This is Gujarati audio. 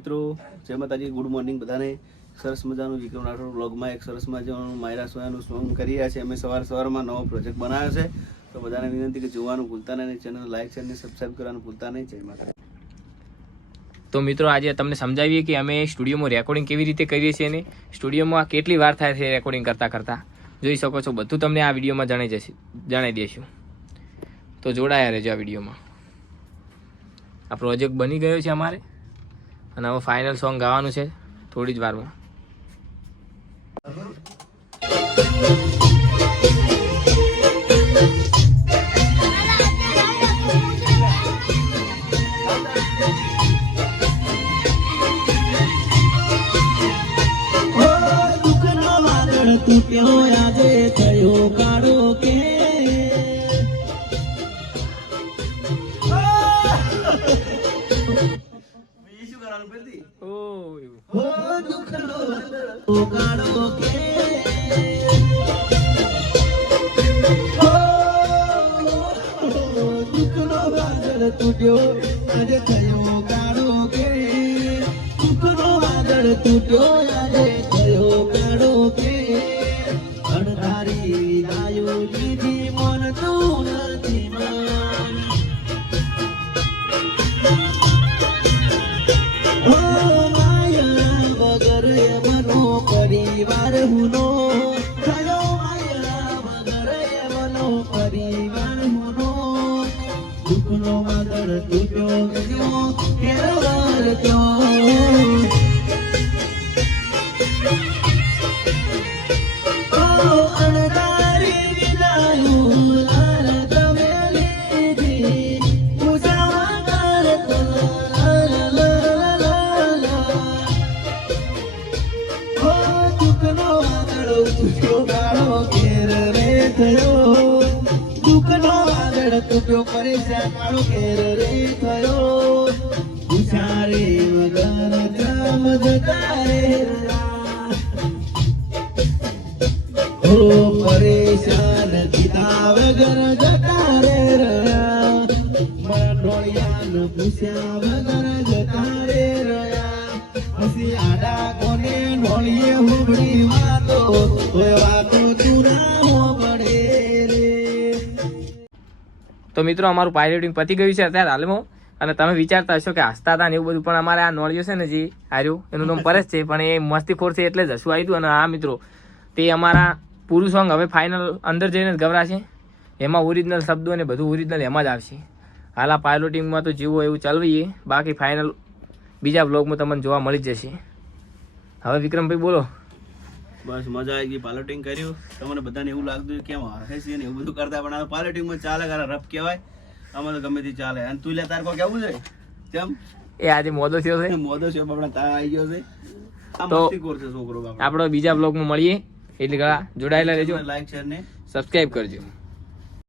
મિત્રો, જય માતાજી, ગુડ મોર્નિંગ બધાને. સરસ મજાનું વિક્રમ રાઠોડ બ્લોગમાં એક સરસ મજાનું માયરા સોયાનું સોંગ કરી રહ્યા છે. અમે સવારમાં નવો પ્રોજેક્ટ બનાવ્યો છે, તો બધાને વિનંતી કે જોવાનું ભૂલતા નહીં, ચેનલ લાઈક છે અને સબસ્ક્રાઈબ કરવાનું ભૂલતા નહીં. જય માતા. તો મિત્રો, આજે તમને સમજાવીએ કે અમે સ્ટુડિયોમાં રેકોર્ડિંગ કેવી રીતે કરીએ છીએ અને સ્ટુડિયોમાં કેટલી વાર થાય છે રેકોર્ડિંગ કરતાં જોઈ શકો છો. બધું તમને આ વિડીયોમાં જણાવી દઈશું, તો જોડાયા રહેજો આ વિડીયોમાં. આ પ્રોજેક્ટ બની ગયો છે અમારે અને હવે ફાઇનલ સોંગ ગાવાનું છે થોડી જ વારમાં. તૂટ્યો આજે થયો કાળો કે શું કરવાનું પહેલથી? દુઃખનો કાળો કે દુઃખનો વાદળ તૂટ્યો આજે થયો કાળો કે દુઃખનો વાદળ તૂટ્યો આજે થયો કાળો કે અણધારી વિદાયો લીધી મન તું નથી માની. ઓ માયા વગર એમનો પરિવાર હુનો થયો, માયા વગર એમનો પરિવાર હુનો દુઃખનો વાદળ તૂટ્યો ગયો કેરવાર તો. દુઃખનો વાદળ તૂટ્યો પરેશાન મારો ઘેર રે થયો, ઉછારે વગર જામ જતા રે હો પરેશાન કીધા વગર જતા રે રહ્યા, મંડોળિયાન પૂછ્યા વગર જતા રે રહ્યા. પછી આડા કોને ઢોળીએ હુબડી વાતો વાતો ચૂરાવો પડે રે. તો મિત્રો, અમારું પાયલોટિંગ પતી ગયું છે અત્યારે હાલમાં, અને તમે વિચારતા હશો કે હસતા હતા ને એવું બધું, પણ અમારે આ નોળિયો છે ને જે હાર્યું એનું નામ પરેશ છે, પણ એ મસ્તીખોર છે એટલે જ હસવું આવ્યું. અને આ મિત્રો, તે અમારા પૂરું સોંગ હવે ફાઇનલ અંદર જઈને જ ગવરાશે. એમાં ઓરિજિનલ શબ્દો ને બધું ઓરિજિનલ એમાં જ આવશે. હાલ આ પાયલોટિંગમાં તો જેવું એવું ચાલવીએ, બાકી ફાઇનલ બીજા બ્લોગમાં તમને જોવા મળી જશે. હવે વિક્રમભાઈ બોલો. બસ મજા આવી ગઈ, પાયલોટિંગ કર્યું. તમને બધાને એવું લાગતું કેમ હસે છે ને એવું બધું કરતા, પણ આ પાયલોટિંગમાં ચાલે, કારણ રફ કહેવાય. આમાં તો ગમે તે ચાલે. અને તું લે તાર કો કેવું છે? કેમ એ આજે મોદો થયો છે, મોદો છે આપણા તા આવી ગયો છે. આ તો મસ્તીખોર છે છોકરો. આપણો બીજા બ્લોગમાં મળીએ, એટલે જોડાયેલા રહેજો, લાઈક શેર ને સબસ્ક્રાઈબ કરજો.